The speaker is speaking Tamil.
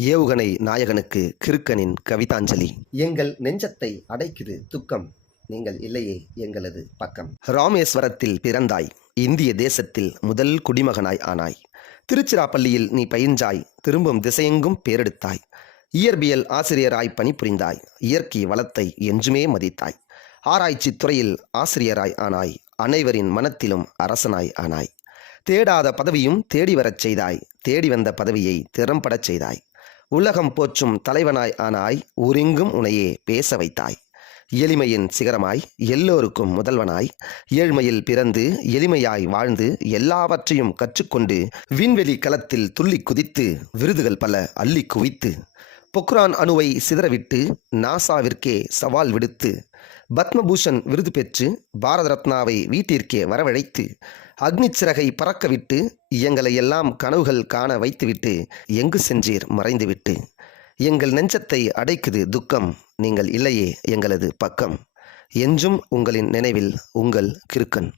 ஏவுகணை நாயகனுக்கு கிறுக்கனின் கவிதாஞ்சலி. எங்கள் நெஞ்சத்தை அடைக்குது துக்கம். நீங்கள் இல்லையே எங்களது பக்கம். ராமேஸ்வரத்தில் பிறந்தாய். இந்திய தேசத்தில் முதல் குடிமகனாய் ஆனாய். திருச்சிராப்பள்ளியில் நீ பயின்றாய். திரும்பும் திசையெங்கும் பேரெடுத்தாய். இயற்பியல் ஆசிரியராய் பணிபுரிந்தாய். இயற்கை வளத்தை என்றுமே மதித்தாய். ஆராய்ச்சி துறையில் ஆசிரியராய் ஆனாய். அனைவரின் மனத்திலும் அரசனாய் ஆனாய். தேடாத பதவியும் தேடி வரச் செய்தாய். தேடி வந்த பதவியை திறம்படச் செய்தாய். உலகம் போற்றும் தலைவனாய் ஆனாய் உறிங்கும் உனையே பேச வைத்தாய். எளிமையின் சிகரமாய் எல்லோருக்கும் முதல்வனாய். ஏழ்மையில் பிறந்து எளிமையாய் வாழ்ந்து எல்லாவற்றையும் கற்றுக்கொண்டு விண்வெளி களத்தில் துள்ளி குதித்து விருதுகள் பல அள்ளி குவித்து பொக்ரான் அணுவை சிதறவிட்டு நாசாவிற்கே சவால் விடுத்து பத்மபூஷன் விருது பெற்று பாரத ரத்னாவை வீட்டிற்கே வரவழைத்து அக்னி சிறகை பறக்கவிட்டு எங்களை எல்லாம் கனவுகள் காண வைத்துவிட்டு எங்கு சென்றீர் மறைந்துவிட்டு? எங்கள் நெஞ்சத்தை அடைக்குது துக்கம் நீங்கள் இல்லையே எங்களது பக்கம். என்றும் உங்களின் நினைவில் உங்கள் கிறுக்கன்.